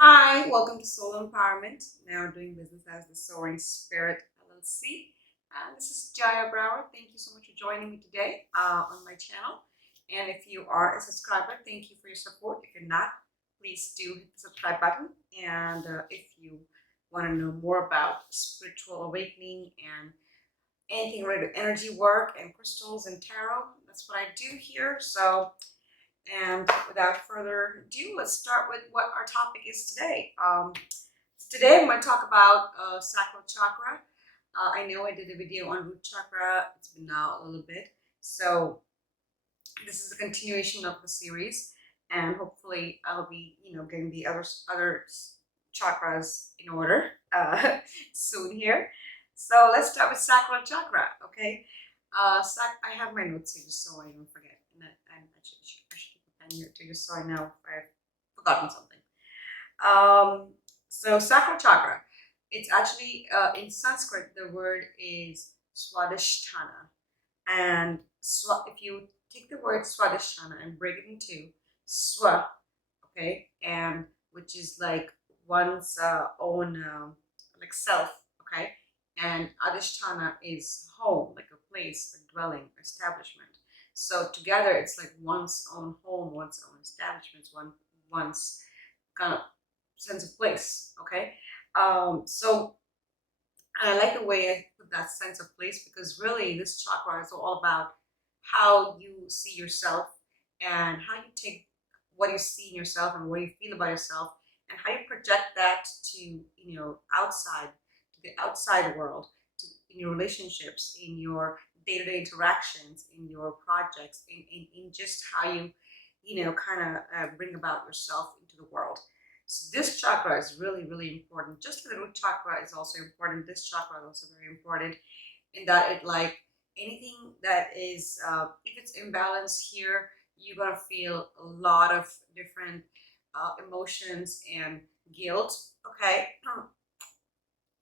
Hi, welcome to Soul Empowerment, now doing business as the Soaring Spirit LLC. This is Jaya Brower. Thank you so much for joining me today on my channel. And if you are a subscriber, thank you for your support. If you're not, please do hit the subscribe button. And if you want to know more about spiritual awakening and anything related to energy work and crystals and tarot, that's what I do here. And without further ado, let's start with what our topic is today. Today I'm going to talk about Sacral Chakra. I know I did a video on root chakra. It's been now a little bit. So this is a continuation of the series, and hopefully I'll be, getting the other chakras in order soon here. So let's start with Sacral Chakra, okay? I have my notes here just so I don't forget. And I should keep a pen here too, just so I know if I've forgotten something. So Sacral Chakra, it's actually, in Sanskrit, the word is swadishthana. And if you take the word swadhisthana and break it into swa, okay, and which is like one's own, like self, okay, and adisthana is home, like a place, a dwelling, establishment. So together, it's like one's own home, one's own establishments, one's kind of sense of place, okay. So I like the way I put that sense of place, because really this chakra is all about how you see yourself and how you take what you see in yourself and what you feel about yourself and how you project that to, outside, to the outside world, in your relationships, in your day-to-day interactions, in your projects, in just how you, kind of bring about yourself into the world. So this chakra is really, really important. Just like the root chakra is also important, this chakra is also very important in that it, like anything that is, if it's imbalanced here, you're going to feel a lot of different emotions and guilt, okay,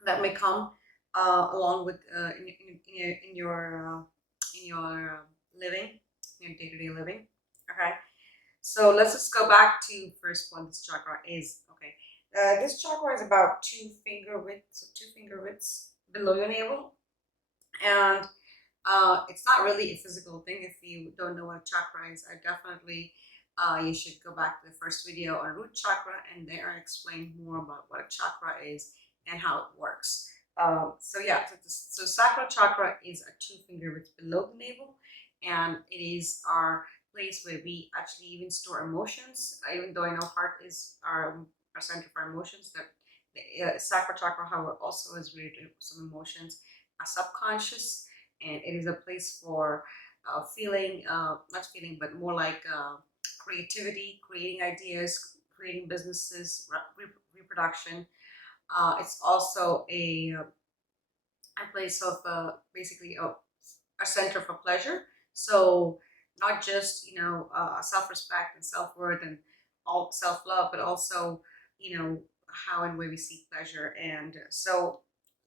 that may come along with in your living, in your day-to-day living, okay. So let's just go back to first what this chakra is. Okay, this chakra is about 2 finger width, so 2 finger widths below your navel, and it's not really a physical thing. If you don't know what a chakra is, I definitely you should go back to the first video on root chakra, and there I explain more about what a chakra is and how it works. So yeah, so Sacral Chakra is a 2 finger width below the navel, and it is our place where we actually even store emotions. Even though I know heart is our center for emotions, that the Sacral Chakra, however, also is related to some emotions, are subconscious, and it is a place for feeling, not feeling, but more like creativity, creating ideas, creating businesses, reproduction. It's also a place of basically a center for pleasure. So not just self-respect and self-worth and all self-love, but also how and where we seek pleasure. And so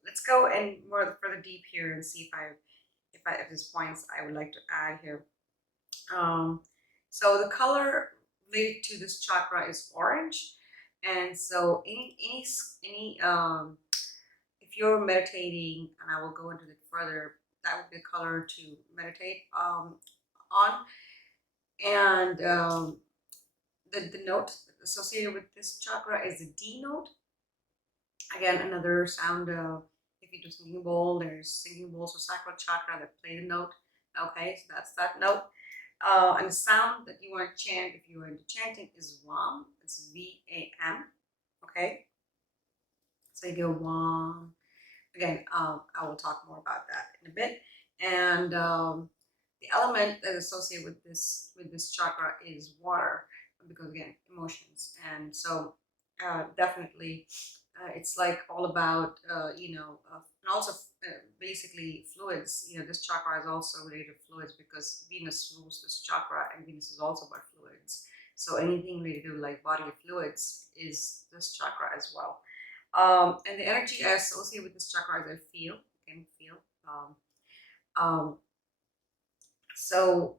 let's go and more further deep here and see if there's points I would like to add here. So the color related to this chakra is orange, and so any if you're meditating, and I will go into it further, that would be a color to meditate on. And the note associated with this chakra is the D note. Again, another sound. If you do singing bowl, there's singing bowls for Sacral Chakra that play the note. Okay, so that's that note. And the sound that you want to chant, if you are into chanting, is Vam. It's V-A-M. Okay, so you go Vam. Again, I will talk more about that in a bit. And the element that is associated with this chakra is water, because again, emotions. And so definitely it's like all about and also basically fluids. This chakra is also related to fluids, because Venus rules this chakra, and Venus is also about fluids. So anything related to like bodily fluids is this chakra as well. And the energy I associate with this chakra is I can feel. Um, so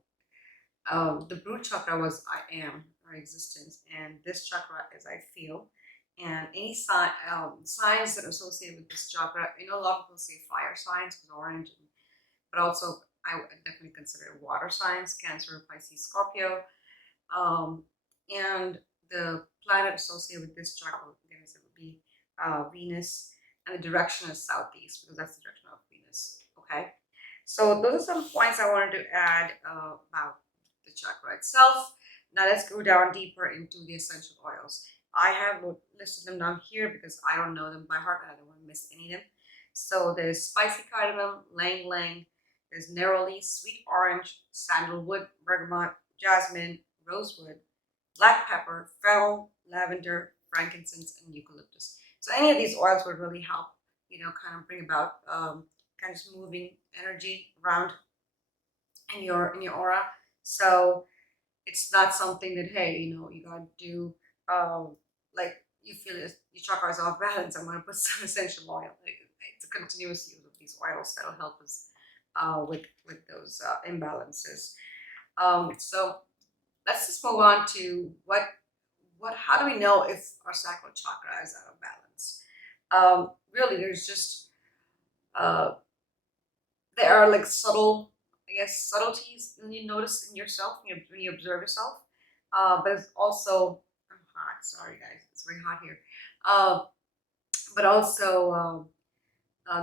The root chakra was I am, or existence, and this chakra is I feel. And any signs that are associated with this chakra, a lot of people say fire signs because orange, but also I would definitely consider water signs, Cancer, Pisces, Scorpio. Um, and the planet associated with this chakra, again, it would be Venus, and the direction is southeast because that's the direction of Venus. Okay, so those are some points I wanted to add about the chakra itself. Now let's go down deeper into the essential oils. I have listed them down here because I don't know them by heart and I don't want to miss any of them. So there's spicy cardamom, lang lang, there's neroli, sweet orange, sandalwood, bergamot, jasmine, rosewood, black pepper, fennel, lavender, frankincense, and eucalyptus. So any of these oils would really help, kind of bring about kind of moving energy around in your aura. So it's not something that, hey, you gotta do like you feel your chakra is off balance. I'm gonna put some essential oil. Like, it's a continuous use of these oils that'll help us with those imbalances. So let's just move on to how do we know if our sacral chakra is out of balance? Really, there's just uh, there are like subtle, I guess, subtleties when you notice in yourself when you observe yourself. But it's also, I'm hot. Sorry, guys, it's very hot here. But also,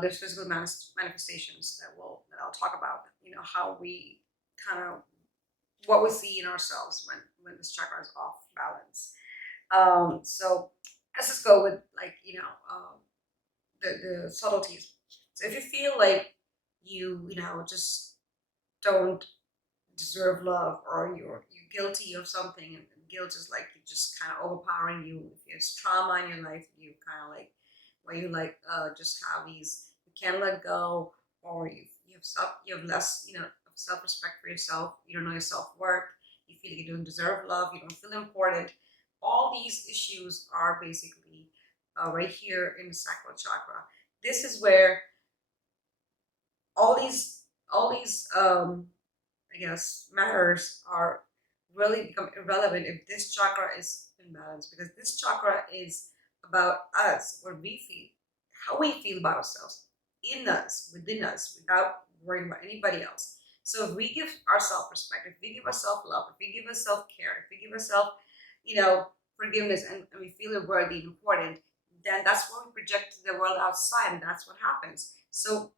there's physical manifestations that I'll talk about. How we kind of what we see in ourselves when this chakra is off balance. So let's just go with the subtleties. So if you feel like you just don't deserve love, or you're guilty of something, and guilt is like you just kind of overpowering you. If there's trauma in your life, you kind of like where you just have these, you can't let go, or you have less self-respect for yourself. You don't know your self-worth. You feel like you don't deserve love. You don't feel important. All these issues are basically right here in the sacral chakra. This is where all these I guess matters are really become irrelevant if this chakra is in balance, because this chakra is about us, what we feel, how we feel about ourselves, in us, within us, without worrying about anybody else. So if we give ourselves respect, if we give ourselves love, if we give ourselves care, if we give ourselves, forgiveness, and we feel worthy and important, then that's what we project to the world outside, and that's what happens. So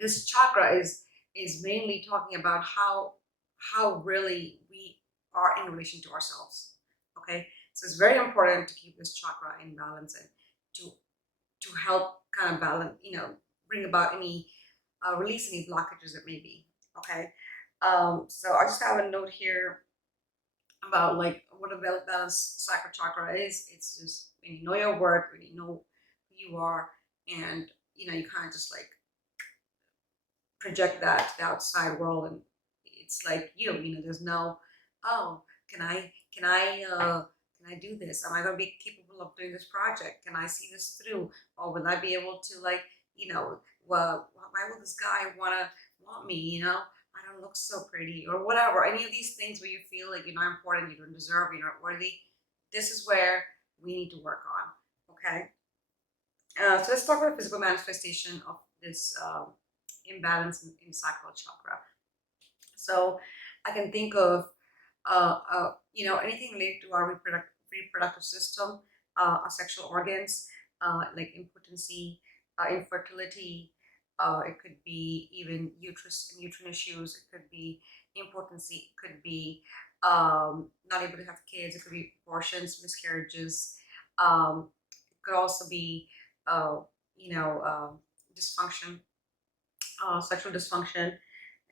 this chakra is mainly talking about how really we are in relation to ourselves. Okay, so it's very important to keep this chakra in balance, and to help kind of balance, bring about any release any blockages that may be. Okay, so I just have a note here about like what a balanced sacral chakra is. It's just when you know your worth, when you know who you are, and you kind of just like project that to the outside world, and it's like there's no, oh, can I do this, am I going to be capable of doing this project, can I see this through, or will I be able to, like, well, why will this guy want me, I don't look so pretty, or whatever, any of these things where you feel like you're not important, you don't deserve, you're not worthy. This is where we need to work on. Okay, so let's talk about the physical manifestation of this imbalance in sacral chakra. So I can think of anything related to our reproductive system, our sexual organs, like impotency, infertility. It could be even uterus and uterine issues. It could be impotency. It could be not able to have kids. It could be abortions, miscarriages. It could also be dysfunction, sexual dysfunction,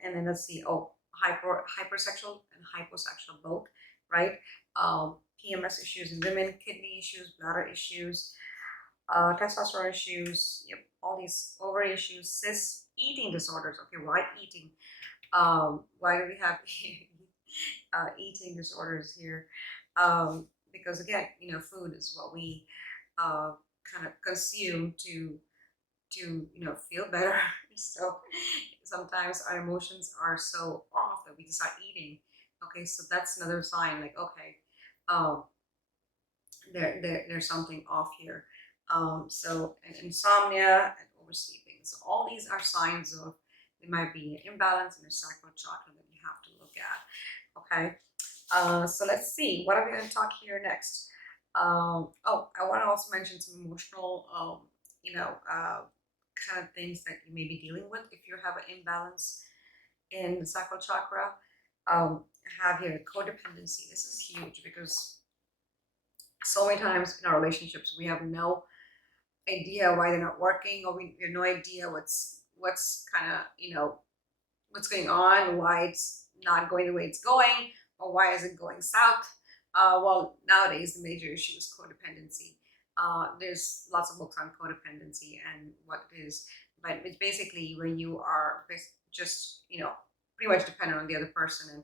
and then let's see, hypersexual and hyposexual both, right? PMS issues in women, kidney issues, bladder issues, testosterone issues, yep, all these ovary issues, cysts, eating disorders. Okay, why eating? Why do we have eating disorders here? Because again, food is what we kind of consume to feel better. So sometimes our emotions are so off that we just start eating, Okay, so that's another sign, like, okay, there's something off here. So and insomnia and oversleeping. So all these are signs of there might be an imbalance in your sacral chakra that you have to look at. Okay, so let's see, what are we going to talk here next? Oh, I want to also mention some emotional, kind of things that you may be dealing with if you have an imbalance in the sacral chakra. I have here codependency. This is huge because so many times in our relationships we have no idea why they're not working, or we have no idea what's kind of, what's going on, why it's not going the way it's going, or why is it going south. Well, nowadays the major issue is codependency. There's lots of books on codependency and what it is, but it's basically when you are just, pretty much dependent on the other person,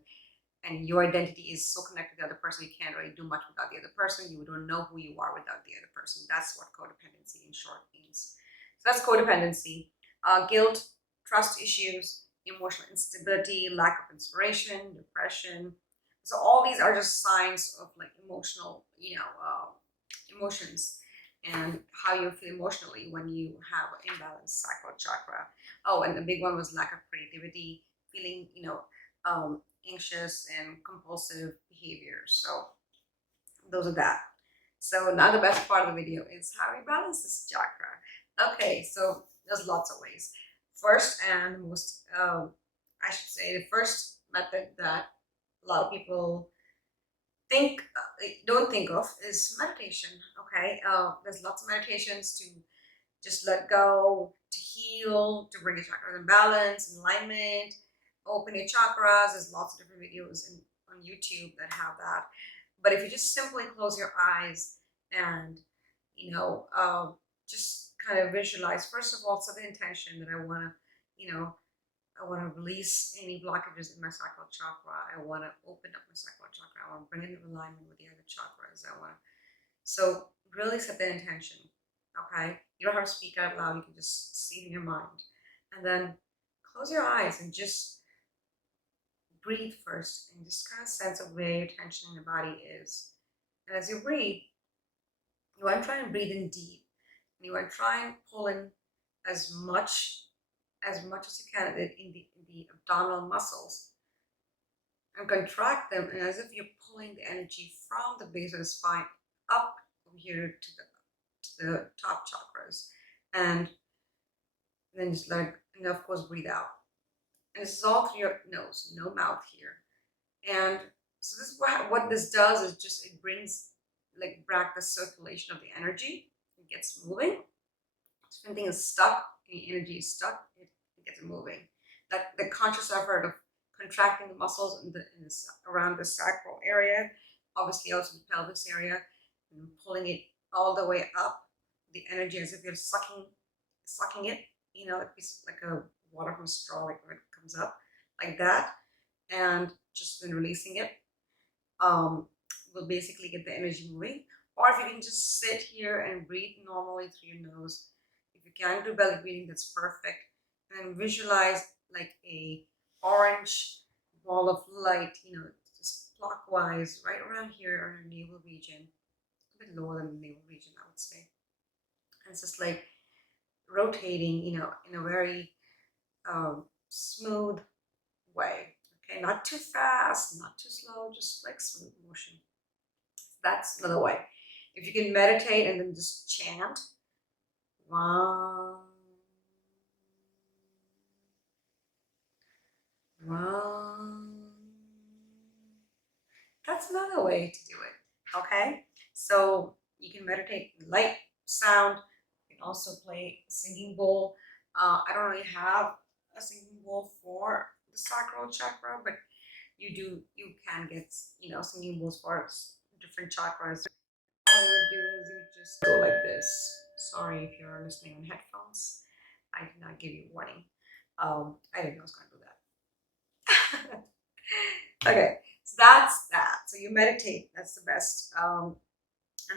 and your identity is so connected to the other person, you can't really do much without the other person. You don't know who you are without the other person. That's what codependency in short means. So that's codependency. Guilt, trust issues, emotional instability, lack of inspiration, depression. So all these are just signs of like emotional, emotions and how you feel emotionally when you have an imbalanced sacral chakra. Oh, and the big one was lack of creativity, feeling, anxious and compulsive behaviors. So those are that. So now the best part of the video is how we balance this chakra. Okay, so there's lots of ways. First and most, I should say, the first method that a lot of people don't think of is meditation. Okay, there's lots of meditations to just let go, to heal, to bring your chakras in balance, in alignment, open your chakras. There's lots of different videos on YouTube that have that. But if you just simply close your eyes and, just kind of visualize, first of all, set the intention that I want to release any blockages in my sacral chakra. I want to open up my sacral chakra. I want to bring it in alignment with the other chakras. So really set the intention. Okay, you don't have to speak out loud. You can just see it in your mind, and then close your eyes and just breathe first, and just kind of sense of where your tension in the body is. And as you breathe, you want to try and breathe in deep, and you want to try and pull in as much as you can in the abdominal muscles, and contract them, and as if you're pulling the energy from the base of the spine up from here to the top chakras, and then just and of course breathe out. And this is all through your nose, no mouth here. And so this is what this does is just it brings back the circulation of the energy. It gets moving. So if anything is stuck, any energy is stuck, it gets moving. That the conscious effort of contracting the muscles around the sacral area, obviously also the pelvis area, and pulling it all the way up. The energy as if you're sucking it, like a water from a straw, like when it comes up, like that, and just then releasing it, will basically get the energy moving. Or if you can just sit here and breathe normally through your nose. If you can do belly breathing, that's perfect. And visualize like a orange ball of light, just clockwise, right around here on your navel region, a bit lower than the navel region, I would say. And it's just like rotating, in a very smooth way. Okay, not too fast, not too slow, just like smooth motion. That's another way. If you can meditate and then just chant, wow, wow. That's another way to do it. Okay, so you can meditate light sound. You can also play a singing bowl. I don't really have a singing bowl for the sacral chakra, but you can get singing bowls for different chakras. All you would do is you just go like this. Sorry if you're listening on headphones. I did not give you a warning. I didn't know I was going to do that. Okay, so that's that. So you meditate. That's the best. And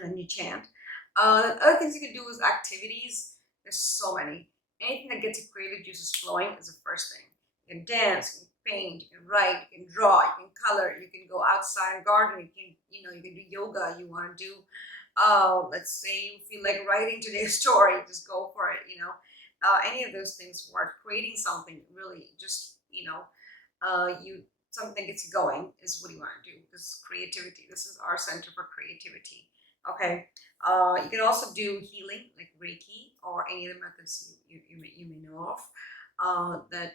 then you chant. Other things you can do is activities. There's so many. Anything that gets your creative juices flowing is the first thing. You can dance, paint, you can write, you can draw, you can color, you can go outside and garden, you can do yoga, you want to do, let's say you feel like writing today's story, just go for it, any of those things work. Creating something really just, something gets you going is what you want to do. This is creativity. This is our center for creativity. Okay. You can also do healing like Reiki or any other methods you may know of. The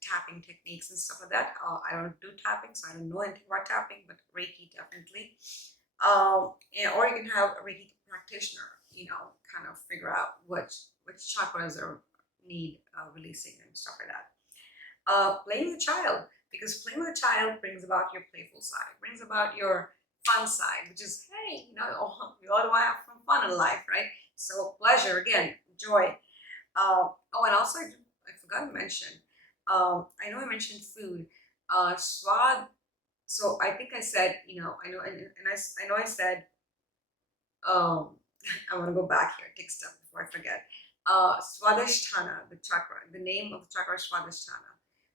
tapping techniques and stuff like that. I don't do tapping, so I don't know anything about tapping, but Reiki definitely. Or you can have a Reiki practitioner, kind of figure out which chakras are need releasing and stuff like that. Playing with a child, because playing with a child brings about your playful side, brings about your fun side, which is, hey, we all want to have some fun in life, right? So pleasure, again, joy. And also I forgot to mention, I know I mentioned food. Swad. So I think I said, I know, and I know I said, I want to go back here, take a step before I forget. Swadhisthana, the chakra, the name of the chakra is Swadhisthana.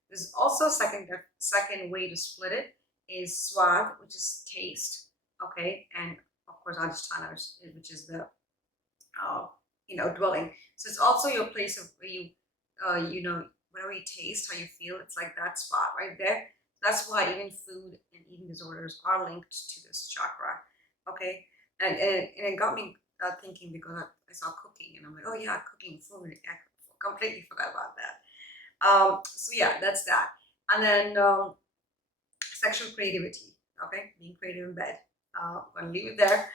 There's also a second way to split it is Swad, which is taste, okay, and of course adisthana, which is the dwelling. So it's also your place of where you whatever you taste, how you feel. It's like that spot right there. That's why even food and eating disorders are linked to this chakra, okay. And it got me thinking, because I saw cooking and I'm like, oh yeah, cooking food. I completely forgot about that. So yeah, that's that. And then sexual creativity, okay, being creative in bed. I'm gonna leave it there.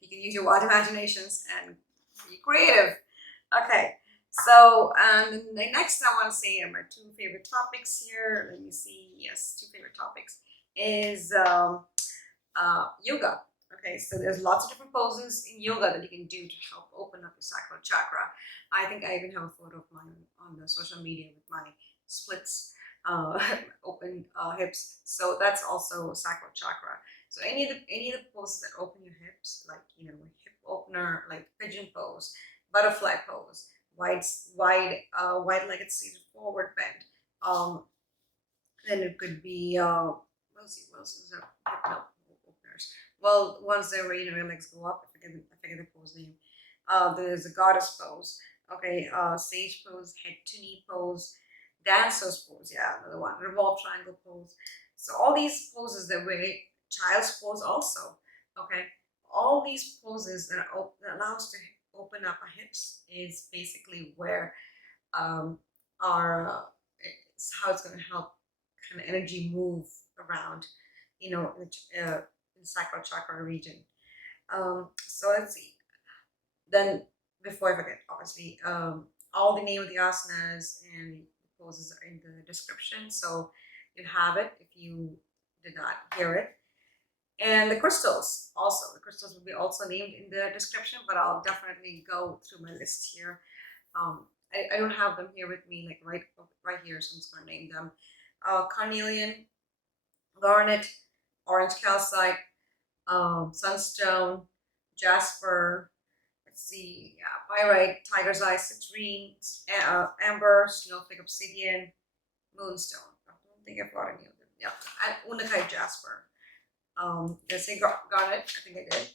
You can use your wild imaginations and be creative. Okay, so the next I want to say are my two favorite topics here. Let me see. Yes, two favorite topics is yoga. Okay, so there's lots of different poses in yoga that you can do to help open up your sacral chakra. I think I even have a photo of mine on the social media with my splits, open hips. So that's also sacral chakra. So any of the poses that open your hips, like hip opener, like pigeon pose, butterfly pose, wide-legged seated forward bend. Then it could be what else is there? No, openers. Well, ones that where your legs go up. I forget the pose name. There's a goddess pose. Okay, sage pose, head to knee pose, dancer's pose. Yeah, another one. Revolve triangle pose. So all these poses that way, child's pose also. Okay, all these poses that allow us to open up our hips is basically where it's how it's going to help kind of energy move around, in the sacral chakra region. So let's see. Then before I forget, obviously, all the name of the asanas and the poses are in the description, so you have it if you did not hear it. And the crystals also. The crystals will be also named in the description, but I'll definitely go through my list here. I don't have them here with me, like right here, so I'm just going to name them. Carnelian, garnet, orange calcite, sunstone, jasper, let's see, pyrite, tiger's eye, citrine, amber, snowflake obsidian, moonstone. I don't think I've got any of them. Yeah, and unakite jasper. Did I say garnet? I think I did.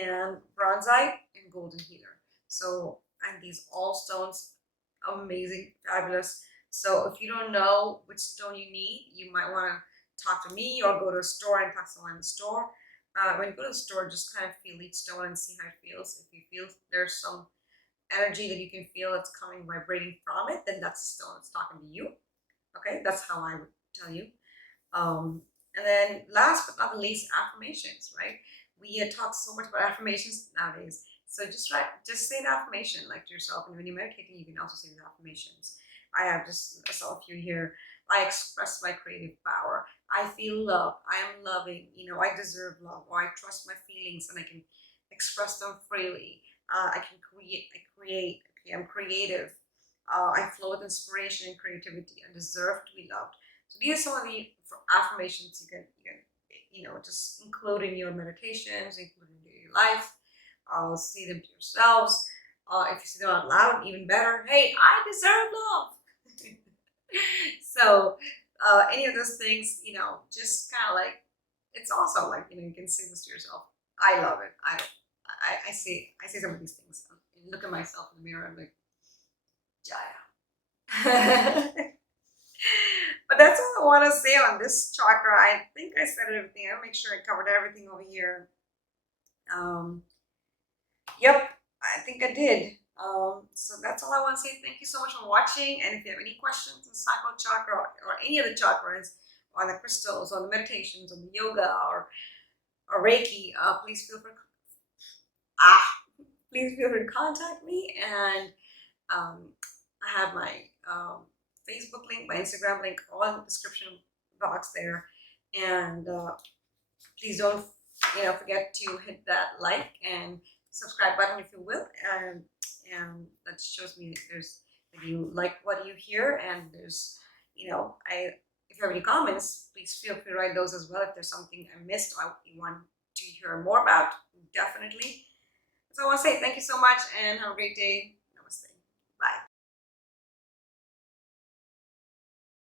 And bronzite and golden healer. So, and these all stones, amazing, fabulous. So if you don't know which stone you need, you might want to talk to me or go to a store and talk to someone in the store. When you go to the store, just kind of feel each stone and see how it feels. If you feel there's some energy that you can feel that's coming, vibrating from it, then that's the stone that's talking to you. Okay, that's how I would tell you. And then last but not least, affirmations, right? We talk so much about affirmations nowadays. So just say an affirmation like to yourself, and when you're meditating, you can also say the affirmations. I saw a few here. I express my creative power. I feel love. I am loving. I deserve love. Or I trust my feelings and I can express them freely. I can create. Okay, I'm creative. I flow with inspiration and creativity. I deserve to be loved. So these are some of the affirmations you can just include in your meditations, include in your life. See them to yourselves. If you see them out loud, even better. Hey, I deserve love. So any of those things, you know, just kind of like, it's also like, you know, you can say this to yourself. I love it. I say some of these things. I look at myself in the mirror. I'm like, Jaya. But that's all I want to say on this chakra. I think I said everything. I'll make sure I covered everything over here. Yep, I think I did. So that's all I want to say. Thank you so much for watching. And if you have any questions on Sacral Chakra or any of the chakras, on the crystals, on the meditations, on the yoga, or Reiki, please feel free to contact me. And I have my Facebook link, my Instagram link, all in the description box there. And please don't, you know, forget to hit that like and subscribe button if you will, and that shows me that you like what you hear. And there's, you know, if you have any comments, please feel free to write those as well. If there's something I missed or you want to hear more about, definitely. So I want to say thank you so much and have a great day.